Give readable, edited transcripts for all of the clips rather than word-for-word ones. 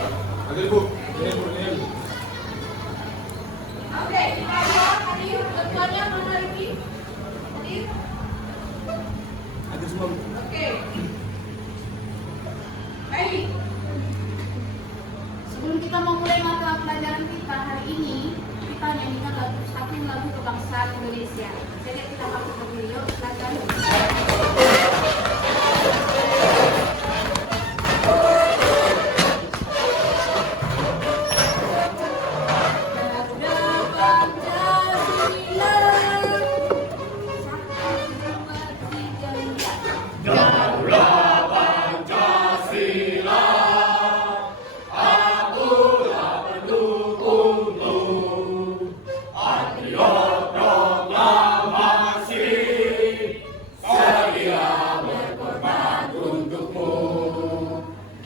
Hadir Bu. Ini Bu, ini. Oke, kita lihat hadir. Ketuanya mana lagi? Hadir. Hadir semua Bu. Oke. Baik. Sebelum kita memulai mata pelajaran kita hari ini, kita nyanyikan lagu kebangsaan Indonesia. Jadi kita masuk ke video. Silakan.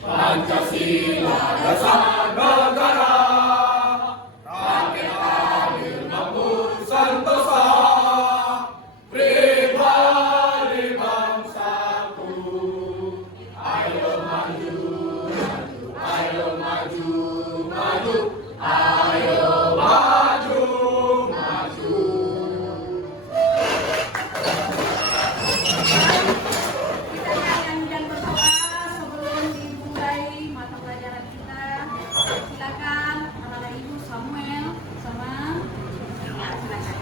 Pancasila dasar negara, rakyat adil makmur sentosa, pribadi bangsaku. Ayo maju, maju, ayo maju, maju, ayo maju, maju. Kita akan dan berdoa sebelum dimulai mata pelajaran kita. Silakan anak ibu Samuel sama ya, silakan.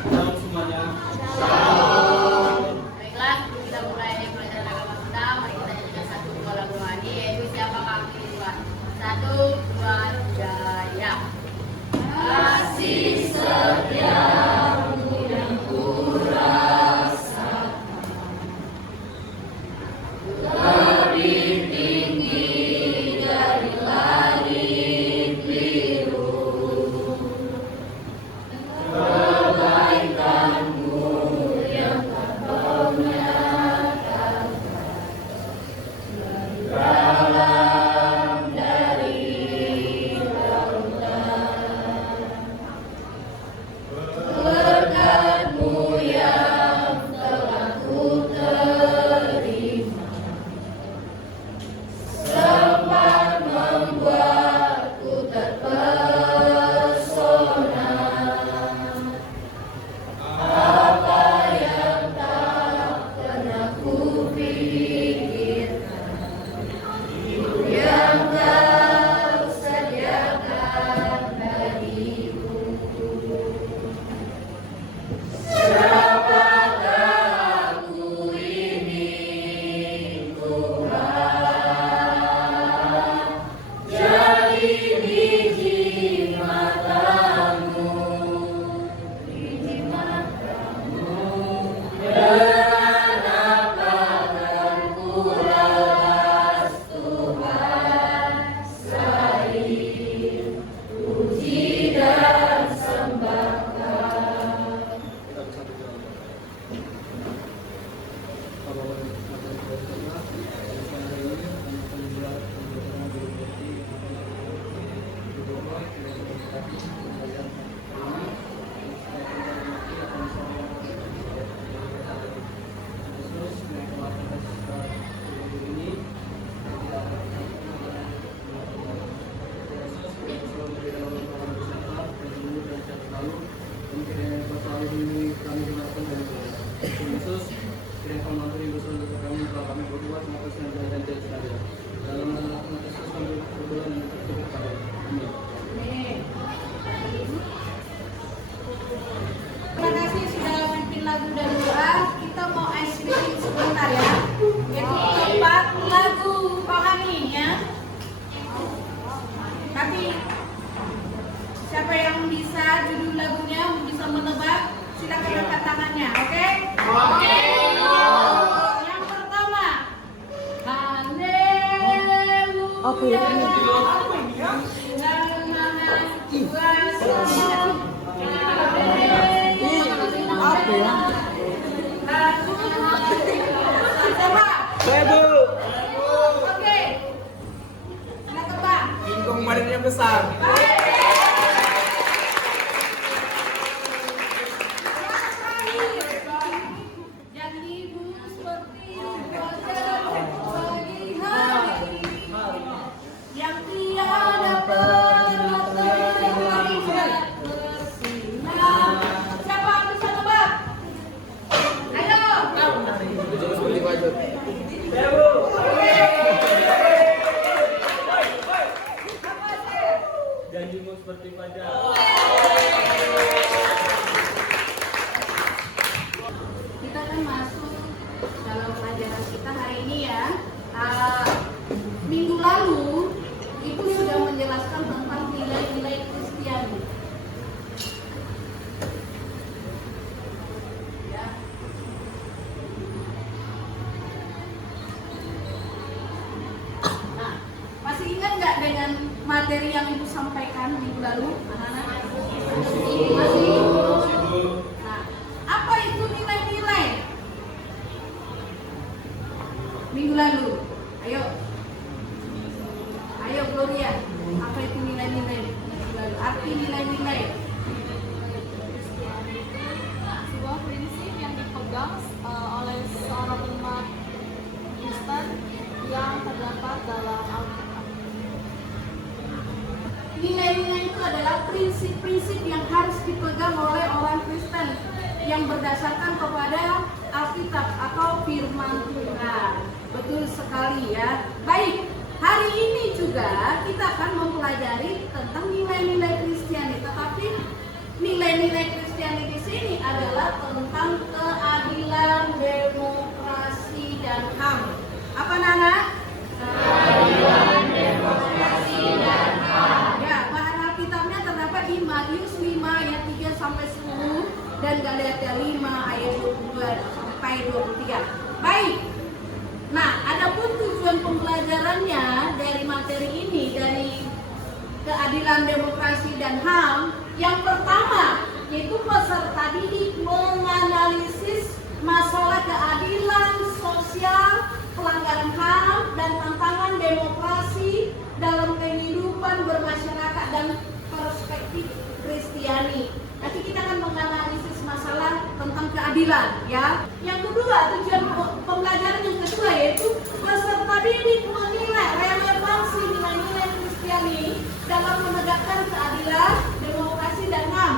Salam semuanya. Baiklah, sebelum kita mulai pelajaran agama kita, mari kita nyanyikan satu dua lagu rohani, yaitu siapa kami dua. Satu, dua, tiga, ya. Kasih setiamu yang kurasa lebih tinggi dari langit biru. Kebaikanmu yang tak pernah dalam dari berkatmu yang telah ku terima, sempat membuatku terpesona. Apa yang tak pernah kupikirkan, yang kau sediakan bagiku. Siapakah aku ini, Tuhan? Jadi biji matamu, biji matamu. Dengan apa akan ku lepas, Tuhan, selain puji dan sembahkan. Kita bersatu jalan. Yesus, kiranya kau mengampuni dosa-dosa kami, telah kami berbuat maka sengaja dan tidak sengaja. Dalam nama Tuhan Yesus kami berdoa dan bersyukur kepada. Amin. Terima kasih sudah memimpin lagu dan doa. Kita mau ice breaking sebentar ya. Yaitu tempat lagu rohani ya. Tapi siapa yang bisa judul lagunya bisa menebak, silakan angkat tangannya, oke? Oke. Yang pertama, Haleluya. Oke. Tuhan Maha Kuasa. Apa ya? Siapa? Saya Bu. Oke. Silakan Pak. seperti fajar. Kita akan masuk dalam pelajaran kita hari ini ya. Minggu lalu Ibu sudah menjelaskan tentang nilai-nilai Kristiani. Ya. Nah, masih ingat nggak dengan materi yang Ibu sampaikan minggu lalu, anak-anak? Masih. Nah, apa itu nilai-nilai minggu lalu? Ayo Gloria, apa itu nilai-nilai minggu lalu? Arti nilai-nilai. Sebuah prinsip yang dipegang oleh seorang umat Kristen yang terdapat dalam Alkitab. Nilai-nilai itu adalah prinsip-prinsip yang harus dipegang oleh orang Kristen yang berdasarkan kepada Alkitab atau firman Tuhan. Betul sekali ya. Baik, hari ini juga kita akan mempelajari tentang nilai-nilai Kristiani. Tetapi nilai-nilai Kristiani di sini adalah tentang keadilan, demokrasi, dan HAM. Apa Nana? Keadilan, demokrasi, dan HAM. Ya, bahan Alkitabnya terdapat di Matius 5 ayat 3 sampai 10 dan Galatia 5 ayat 22 sampai 23. Baik. Nah, adapun tujuan pembelajarannya dari materi ini, dari keadilan, demokrasi, dan HAM, yang pertama yaitu peserta didik menganalisis masalah keadilan sosial, pelanggaran HAM, dan tantangan demokrasi dalam kehidupan bermasyarakat dan perspektif Kristiani. Nanti kita akan menganalisis masalah tentang keadilan ya. Yang kedua, tujuan pembelajaran yang kedua yaitu peserta didik menilai relevansi nilai-nilai Kristiani dalam menegakkan keadilan, demokrasi, dan HAM.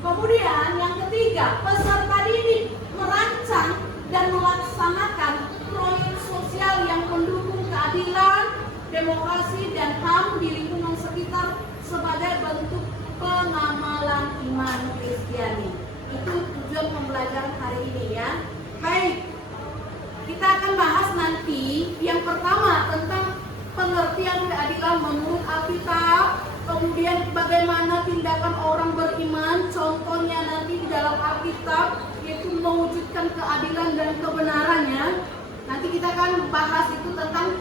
Kemudian yang ketiga, peserta didik merancang dan melaksanakan proyek sosial yang mendukung keadilan, demokrasi, dan HAM di lingkungan sekitar sebagai bentuk pengamalan iman Kristiani. Itu tujuan pembelajaran hari ini ya. Baik, kita akan bahas nanti yang pertama tentang pengertian keadilan menurut Alkitab. Kemudian bagaimana tindakan orang beriman, contohnya nanti di dalam Alkitab, yaitu mewujudkan keadilan dan kebenarannya. Nanti kita akan bahas itu tentang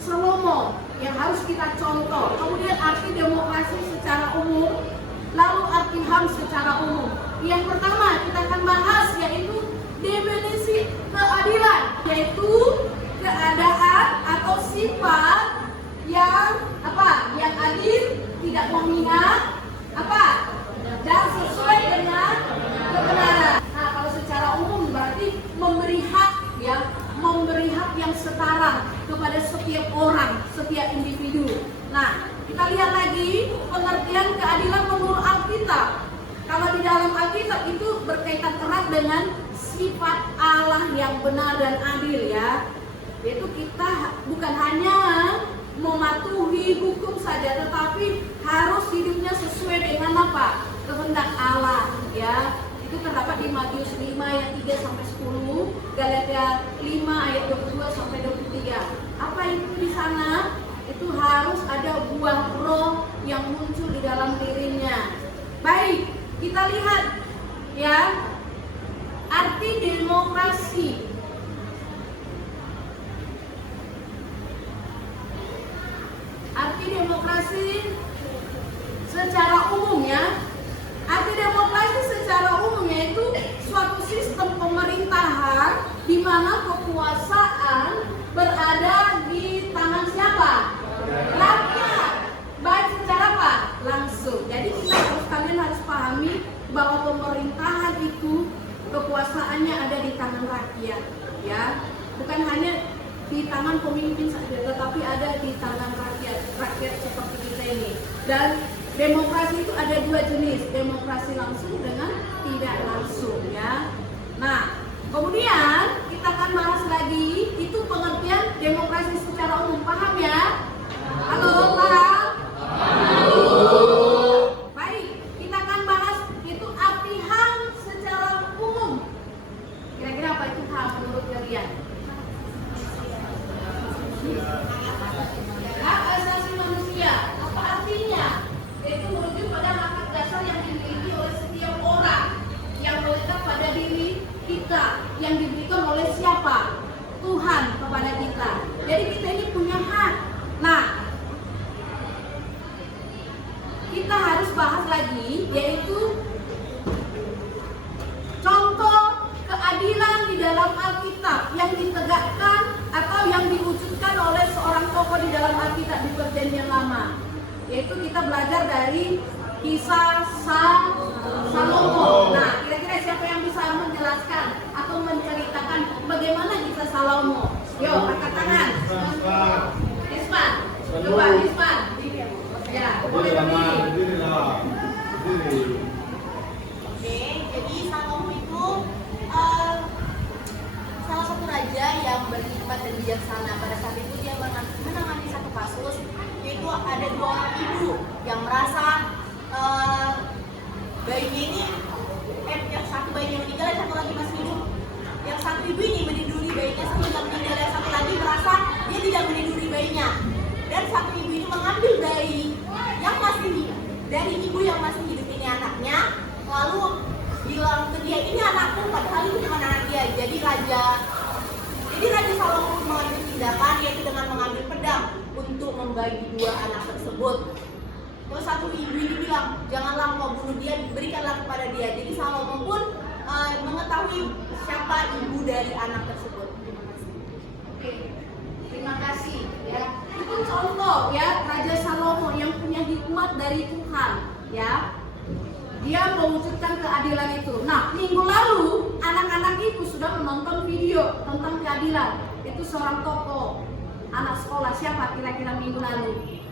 Salomo yang harus kita contoh. Kemudian arti demokrasi secara umum, lalu arti HAM secara umum. Yang pertama kita akan bahas yaitu definisi keadilan, yaitu keadaan atau sifat yang apa? Yang adil, tidak memihak, apa? Dan sesuai dengan kebenaran. Nah, kalau secara umum berarti memberi hak ya, memberi hak yang setara kepada setiap orang, setiap individu. Nah, kita lihat lagi pengertian keadilan menurut Alkitab. Kalau di dalam Alkitab itu berkaitan erat dengan sifat Allah yang benar dan adil ya. Yaitu kita bukan hanya mematuhi hukum saja, tetapi harus hidupnya sesuai dengan apa? Kehendak Allah ya. Itu terdapat di Matius 5 ayat 3 sampai 10, Galatia 5 ayat 22 sampai 23. Apa itu di sana? Itu harus ada buah roh yang muncul di dalam dirinya. Baik, kita lihat ya arti demokrasi. Arti demokrasi secara umum ya. Arti demokrasi secara umum yaitu suatu sistem pemerintahan di mana kekuasaan berada di tangan siapa? Rakyat. Baik secara apa? Langsung. Jadi kalian harus pahami bahwa pemerintahan itu kekuasaannya ada di tangan rakyat, ya. Bukan hanya di tangan pemimpin saja, tetapi ada di tangan rakyat seperti kita ini. Dan demokrasi itu ada dua jenis, demokrasi langsung dengan tidak langsung ya. Nah, kemudian kita akan bahas lagi itu pengertian demokrasi secara umum. Paham ya? Halo, paham? Halo. Hak asasi manusia, apa artinya? Yaitu merujuk pada hak dasar yang dimiliki oleh setiap orang yang melekat pada diri kita, yang diberikan oleh siapa? Tuhan kepada kita. Jadi kita ini punya hak. Nah, kita harus bahas lagi, yaitu contoh keadilan di dalam Alkitab yang ditegakkan atau yang diwujudkan oleh seorang tokoh di dalam Alkitab di Perjanjian Lama. Yaitu kita belajar dari kisah Salomo. Nah, kira-kira siapa yang bisa menjelaskan atau menceritakan bagaimana kisah Salomo? Yo, angkat tangan. Isman. Coba Isman. Ya, boleh berdiri. Oke, jadi Salomo itu salah satu raja yang berhikmat dan bijaksana. Pada saat itu dia menangani satu kasus, yaitu ada dua orang ibu yang merasa bayinya ini, yang satu bayinya meninggal, yang satu lagi masih hidup. Yang satu ibu ini meniduri bayinya sebelum meninggal, yang satu lagi merasa dia tidak meniduri bayinya. Dan satu ibu ini mengambil bayi yang masih hidup dari ibu yang masih hidup ini anaknya, lalu bilang ke dia, ini anakku, padahal itu bukan anak dia. Jadi Raja Salomo mengambil tindakan, yaitu dengan mengambil pedang untuk membagi dua anak tersebut. Terus satu ibu ini bilang, janganlah kau bunuh dia, berikanlah kepada dia. Jadi Salomo pun mengetahui siapa ibu dari anak tersebut. Oke, terima kasih. Ya, itu contoh ya Raja Salomo yang punya hikmat dari Tuhan. Ya, dia mewujudkan keadilan itu. Nah, minggu lalu anak-anak itu sudah menonton video tentang keadilan. Itu seorang tokoh anak sekolah. Siapa kira-kira minggu lalu?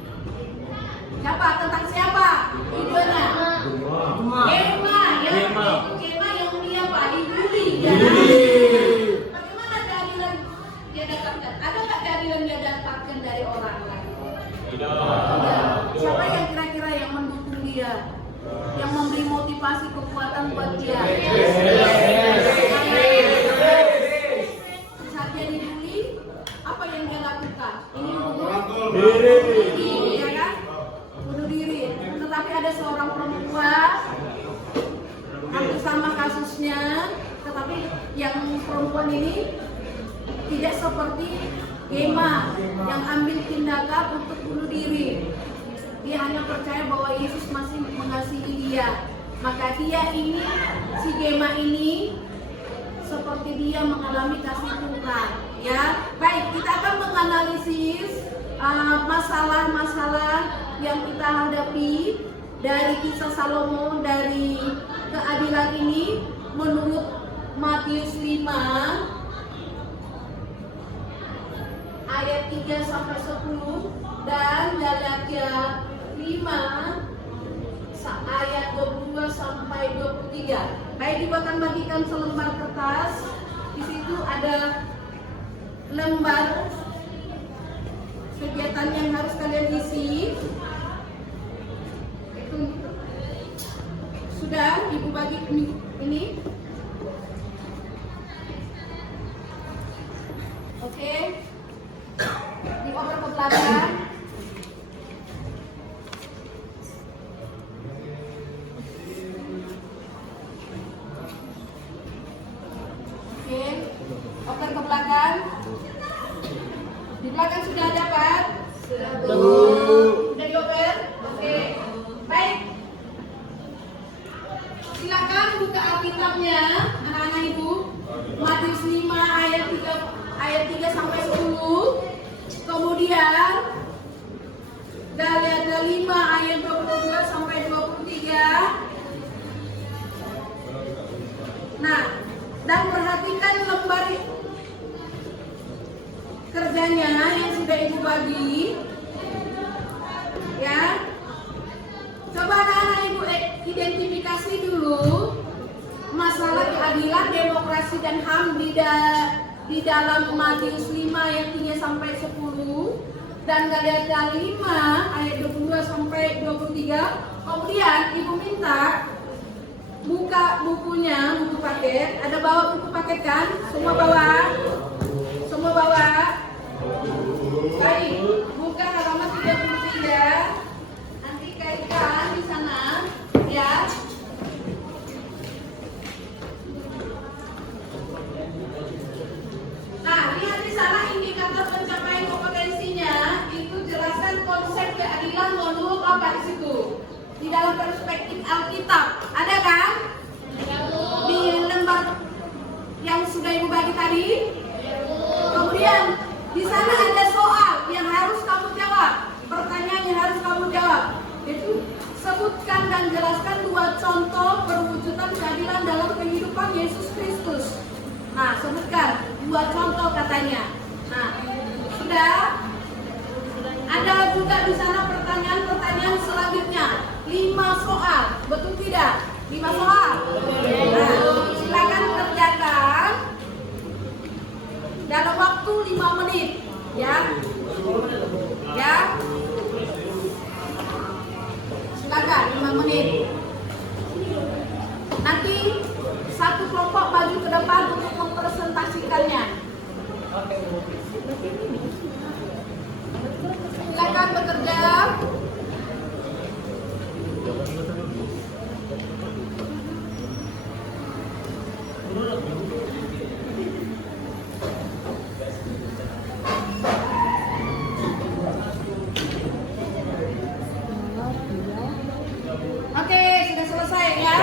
Siapa? Tentang siapa? Videonya? Gema. Ya, itu Gema yang dia Pak dibully. Ya. Bagaimana keadilan dia dapatkan? Ada nggak keadilan dia dapatkan dari orang lain? Tidak. Siapa yang kira-kira yang mendukung dia? Yang memberi motivasi kekuatan buat dia. Saat dia dibully, apa yang dia lakukan? Ini bunuh diri, ya kan? Bunuh diri. Tetapi ada seorang perempuan, hampir sama kasusnya, tetapi yang perempuan ini tidak seperti Gema yang ambil tindakan untuk bunuh diri. Dia hanya percaya bahwa Yesus masih mengasihi dia. Maka dia ini, si Gema ini, seperti dia mengalami kasih Tuhan. Ya, baik, kita akan menganalisis masalah-masalah yang kita hadapi dari kisah Salomo, dari keadilan ini menurut Matius 5 ayat 3 sampai 10 dan Galatia 5 ayat 22 sampai 23. Baik, Ibu akan bagikan selembar kertas. Di situ ada lembar kegiatan yang harus kalian isi. Itu sudah Ibu bagi ini. Oke. Dioper ke belakang. Oke, oper ke belakang. Di belakang sudah ada Pak? Sudah dioper? Oke. Baik. Silakan buka Alkitabnya, anak-anak Ibu. Matius 5 ayat 3 sampai 10. Kemudian Galatia 5 ayat 22 sampai 23. Nah, dan perhatikan lembar kerjanya yang sudah Ibu bagi. Ya. Coba anak-anak Ibu identifikasi dulu masalah keadilan, demokrasi dan HAM di dalam Matius 5 ayat 3 sampai 10 dan Galatia 5 ayat 22 sampai 23. Kemudian Ibu minta buka bukunya, buku paket. Ada bawa buku paket kan? Semua bawa? Semua bawa? di dalam perspektif Alkitab. Ada kan? Di lembar yang sudah Ibu bagi tadi. Kemudian di sana ada soal yang harus kamu jawab, pertanyaan yang harus kamu jawab. Itu sebutkan dan jelaskan 2 contoh perwujudan keadilan dalam kehidupan Yesus Kristus. Nah, sebutkan 2 contoh katanya. Nah, sudah ada juga di sana pertanyaan selanjutnya. 5 soal, betul tidak? 5 soal. Nah, silakan kerjakan dalam waktu 5 menit, ya. Ya. Silakan 5 menit. Nanti satu kelompok maju ke depan untuk mempresentasikannya. Silakan bekerja. Oke, sudah selesai ya.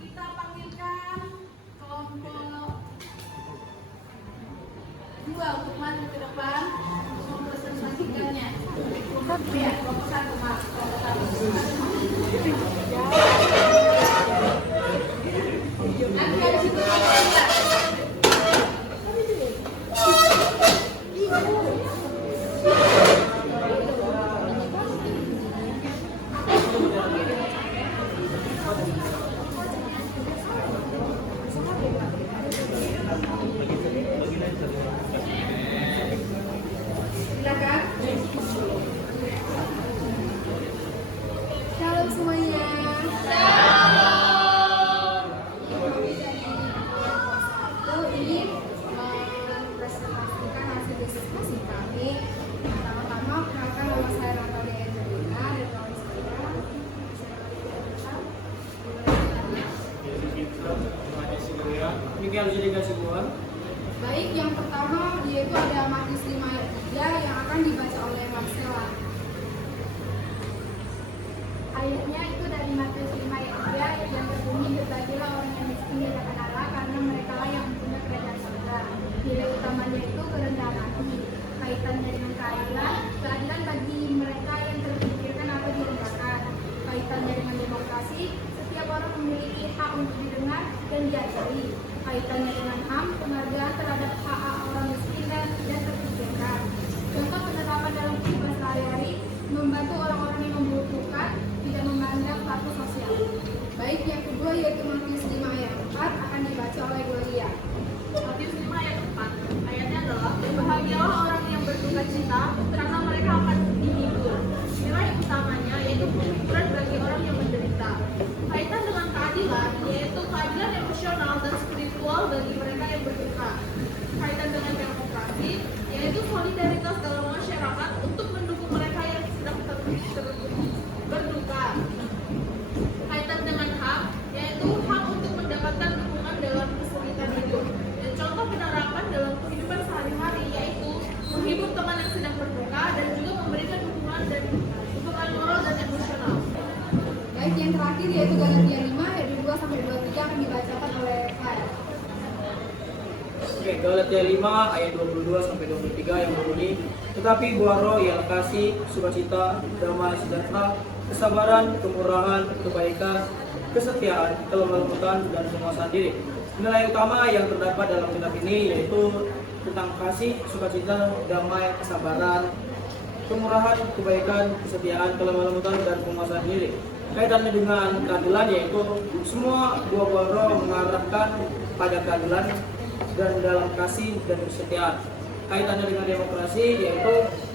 Kita panggilkan kelompok 2 untuk maju ke depan untuk mempresentasikannya. Ya, kelompok 1 Mas. Kelompok 1. Nanti ada situ kelompok 2. Silakan. Shalom semuanya. Aku ingin mempresentasikan hasil diskusi kami. Pertama-tama, perkenalkan nama saya Natalia Angelina dan kawan saya. Demikian sudah dikasih buat. Baik, yang pertama yaitu ada Matius 5 ayat 3 yang akan dibaca oleh Marcella. Ayatnya itu dari Matius 5 ayat 3 yang berbunyi, berbahagialah orang yang miskin di hadapan Allah karena mereka lah yang mempunyai kerajaan surga. Nilai utamanya itu kerendahan hati, kaitannya dengan keadilan bagi mereka yang terpikirkan atau direndahkan, kaitannya dengan demokrasi, setiap orang memiliki hak untuk didengar dan diajari, kaitannya dengan HAM, penghargaan terhadap hak orang miskin dan terpikirkan. Contoh penerapan dalam kehidupan sehari-hari, membantu orang-orang yang membutuhkan, tidak memandang status sosial. Baik, yang kedua yaitu Matius 5 ayat 4 akan dibaca oleh Gloria. Matius 5 ayat 4. Ayatnya adalah, berbahagialah orang yang berduka cita karena mereka akan dihibur. Nilai utamanya yaitu penghiburan bagi orang yang menderita. Kaitan dengan keadilan yaitu keadilan emosional dan spiritual bagi mereka yang berduka. Kaitan dengan demokrasi yaitu solidaritas dalam masyarakat untuk mendukung mereka yang sedang berduka. Kaitan dengan HAM yaitu hak untuk mendapatkan dukungan dalam kesulitan hidup. Dan contoh penerapan dalam kehidupan sehari-hari yaitu menghibur teman yang sedang berduka dan juga memberikan dukungan moral dan emosional. Baik, yang terakhir yaitu Galatia 5 ayat 2 sampai 23 akan dibacakan oleh Clara. Oke, Galatia 5 ayat 22 sampai 23 yang berbunyi, tetapi buah roh yang kasih, sukacita, damai sejahtera, kesabaran, kemurahan, kebaikan, kesetiaan, kelemah lembutan, dan penguasaan diri. Nilai utama yang terdapat dalam kitab ini yaitu tentang kasih, sukacita, damai, kesabaran, kemurahan, kebaikan, kesetiaan, kelemah lembutan, dan penguasaan diri. Kaitannya dengan keadilan yaitu semua buah-buah roh mengarahkan pada keadilan dan dalam kasih dan kesetiaan. Kaitannya dengan demokrasi yaitu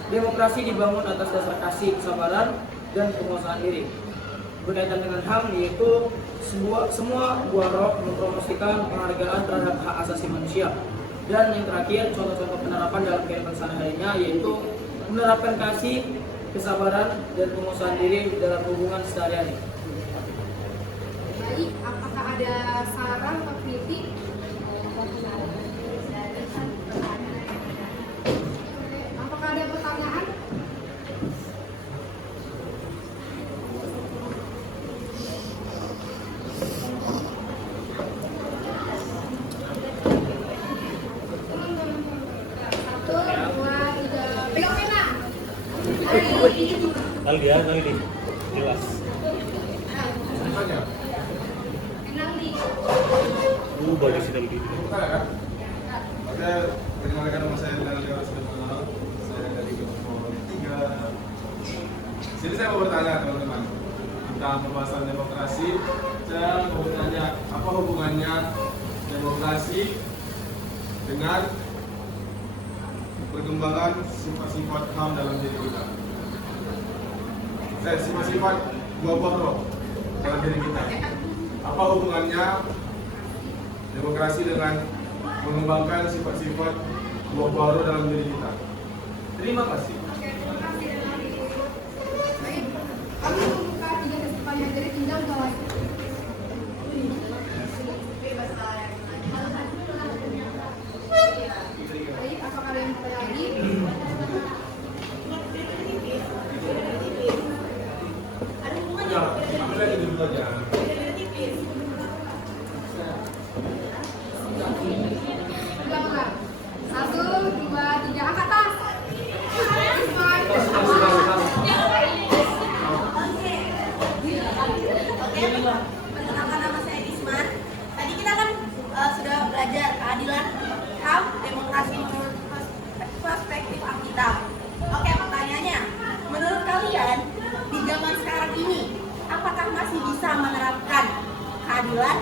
demokrasi dibangun atas dasar kasih, kesabaran, dan penguasaan diri. Berkaitan dengan HAM yaitu semua buah roh mempromosikan penghargaan terhadap hak asasi manusia. Dan yang terakhir, contoh-contoh penerapan dalam kehidupan sehari-harinya yaitu menerapkan kasih, kesabaran, dan penguasaan diri dalam hubungan sehari-hari. Baik, apakah ada saran atau kritik? Naldi, jelas. Bagi si Naldi. Oke, perkenalkan nama saya Naldi Rasmanul. Saya dari kelompok 3. Jadi saya mau bertanya teman-teman tentang pembahasan demokrasi. Saya mau bertanya apa hubungannya demokrasi dengan perkembangan sifat-sifat HAM dalam diri kita. Sifat-sifat buah-buah roh dalam diri kita. Apa hubungannya demokrasi dengan mengembangkan sifat-sifat buah-buah roh dalam diri kita? Terima kasih. Baik, kami membuka 3 pertanyaan dari tinggal bawah. Baik, apakah ada yang bertanya lagi? Ada hubungannya. Ya, aku lagi dulu aja. Ulang. 1, 2, 3, angkat tas. Ismail. Oke, perkenalkan nama saya Isman. Tadi kita kan sudah belajar keadilan, HAM, demokrasi menurut perspektif Alkitab. Oke, pertanyaannya, menurut kalian di zaman sekarang ini, apakah masih bisa menerapkan keadilan,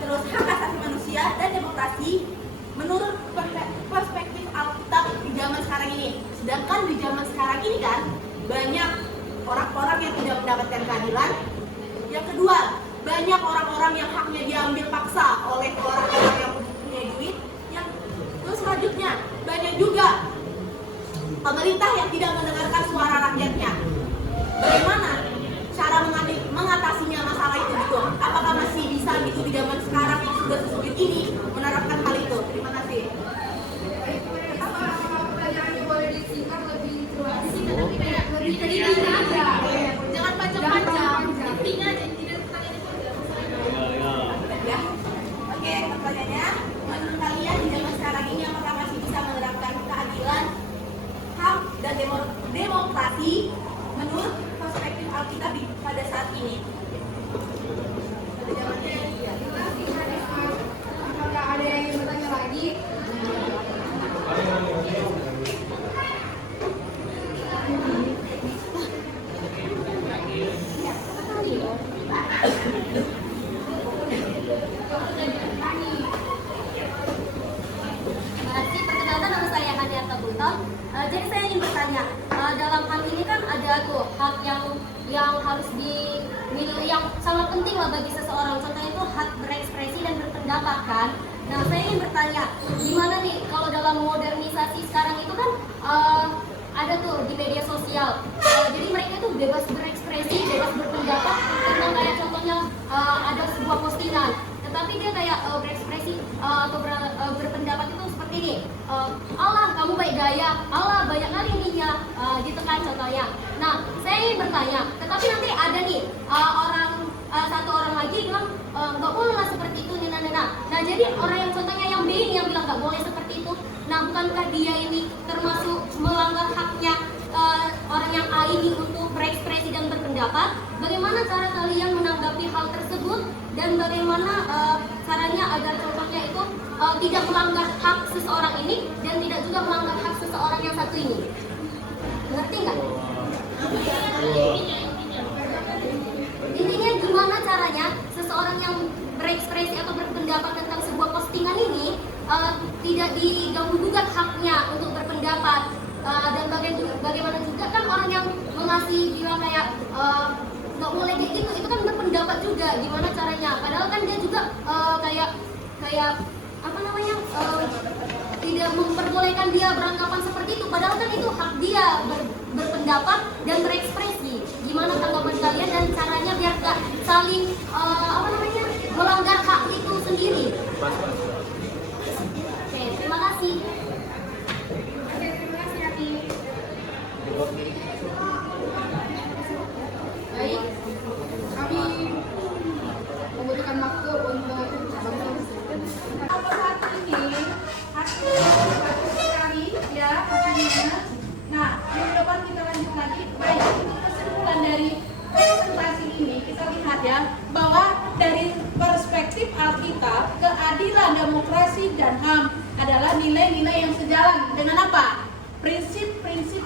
terus hak asasi manusia dan demokrasi menurut perspektif Alkitab di zaman sekarang ini? Sedangkan di zaman sekarang ini kan banyak orang-orang yang tidak mendapatkan keadilan. Yang kedua, banyak orang-orang yang haknya diambil paksa oleh orang-orang yang punya duit. Yang terus selanjutnya, banyak juga pemerintah yang tidak mendengarkan suara rakyatnya. Bagaimana cara mengatasinya masalah itu gitu? Apakah masih bisa gitu di zaman sekarang yang sudah sesulit ini menerapkan hal itu? Terima kasih. Baik, apakah pertanyaannya boleh disingkat lebih jelas? Tapi kayak lebih sedikit aja. Jangan panjang-panjang. Intinya aja tidak ya. Oke, pertanyaannya, menurut kalian di zaman sekarang ini apakah masih bisa menerapkan keadilan, HAM dan demokrasi menurut perspektif Alkitab pada saat ini? Pada zamannya ya. Apakah ada yang ingin bertanya lagi? Masih perkenalkan, nama saya Hadiata Bunton. Jadi saya ingin bertanya, dalam hal ini kan ada tuh hak yang harus dimiliki, yang sangat penting lah bagi seseorang. Contohnya itu hak berekspresi dan berpendapat kan. Nah, saya ingin bertanya, gimana nih kalau dalam modernisasi sekarang itu kan ada tuh di media sosial. Jadi mereka itu bebas berekspresi, bebas berpendapat tentang kayak contohnya ada sebuah postingan. Tetapi dia kayak berekspresi atau berpendapat itu seperti ini. Allah, kamu baik gaya. Allah, banyak kali minyak. Gitu kan contohnya. Nah, saya ingin bertanya. Tetapi nanti ada nih satu orang lagi bilang nggak boleh lah seperti itu. Nah, jadi orang yang contohnya yang B ini yang bilang nggak boleh seperti itu. Nah, bukankah dia ini termasuk melanggar haknya orang yang A ini untuk berekspresi dan berpendapat? Bagaimana cara kalian menanggapi hal tersebut dan bagaimana caranya agar contohnya itu tidak melanggar hak seseorang ini dan tidak juga melanggar hak seseorang yang satu ini? Ngerti nggak? Intinya gimana caranya seseorang yang berekspresi atau berpendapat tentang sebuah postingan ini tidak diganggu-gugat haknya untuk berpendapat, dan bagaimana juga kan orang yang mengasih bilang kayak nggak boleh kayak gitu, itu kan berpendapat juga, gimana caranya? Padahal kan dia juga kayak apa namanya tidak memperbolehkan dia beranggapan seperti itu, padahal kan itu hak dia berpendapat dan berekspresi. Gimana tanggapan kalian dan caranya biar gak saling melanggar hak itu sendiri? Oke, terima kasih. Oke, terima kasih Ati. Baik, kami membutuhkan waktu untuk Apa saat ini sekali ya hasilnya. Nah, minggu depan kita lanjut lagi. Baik, untuk demokrasi, dan HAM adalah nilai-nilai yang sejalan dengan apa? Prinsip-prinsip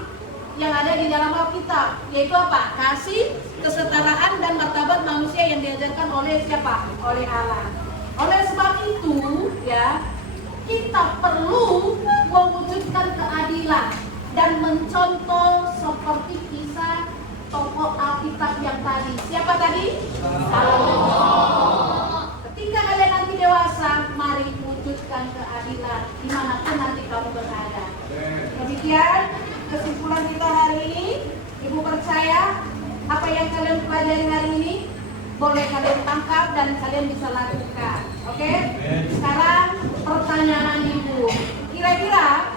yang ada di dalam Alkitab, yaitu apa? Kasih, kesetaraan, dan martabat manusia yang diajarkan oleh siapa? Oleh Allah. Oleh sebab itu, ya, kita perlu mewujudkan keadilan dan mencontoh seperti kisah tokoh Alkitab yang tadi. Siapa tadi? Ketika kalian nanti dewasa, mari wujudkan keadilan dimanapun nanti kamu berada. Demikian kesimpulan kita hari ini. Ibu percaya apa yang kalian pelajari hari ini boleh kalian tangkap dan kalian bisa lakukan. Oke? Sekarang pertanyaan Ibu. Kira-kira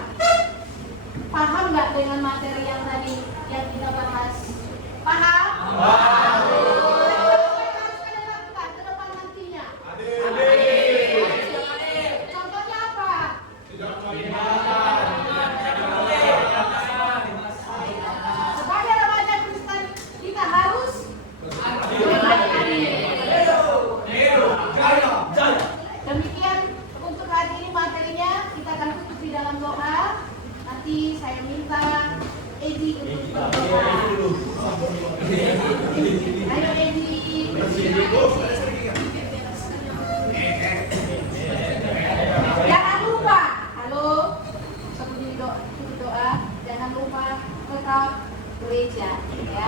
paham nggak dengan materi yang tadi yang kita bahas? Paham? Apa yang harus kalian lakukan ke depan nantinya? Contohnya apa? Sebagai remaja Kristen kita harus demikian untuk hari ini materinya. Kita akan tutup di dalam doa. Nanti saya minta Edi untuk berdoa. Ayo Edi. Jangan lupa, halo, sebelum doa, jangan lupa tetap gereja. Ya.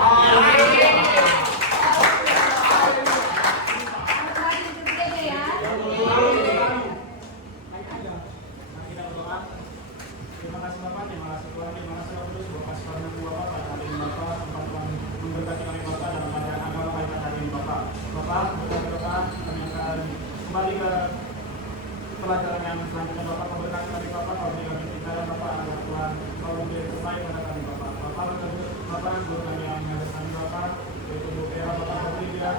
Terima kasih Bapak, terima kasih Tuhan, terima kasih Roh Kudus, terima kasih karena Bapak pada hari ini Bapak, tempat Tuhan memberkati kami Bapak dalam ajaran agama kami pada hari ini Bapak. Bapak, berkati Bapak, kami akan kembali ke pelajaran yang selanjutnya Bapak, memberkati kami Bapak, kalau kami bicara Bapak, anak Tuhan, kalau lebih terbaik pada kami Bapak. Bapak, guru kami yang mengajar kami Bapak, yaitu Bu Vera, Bapak Putri, dia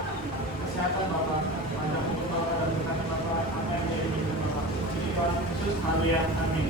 kesehatan Bapak, panjang umur Bapak, dan berkati Bapak, apa yang dia inginkan Bapak. Jadi Tuhan Yesus, haleluya, amin.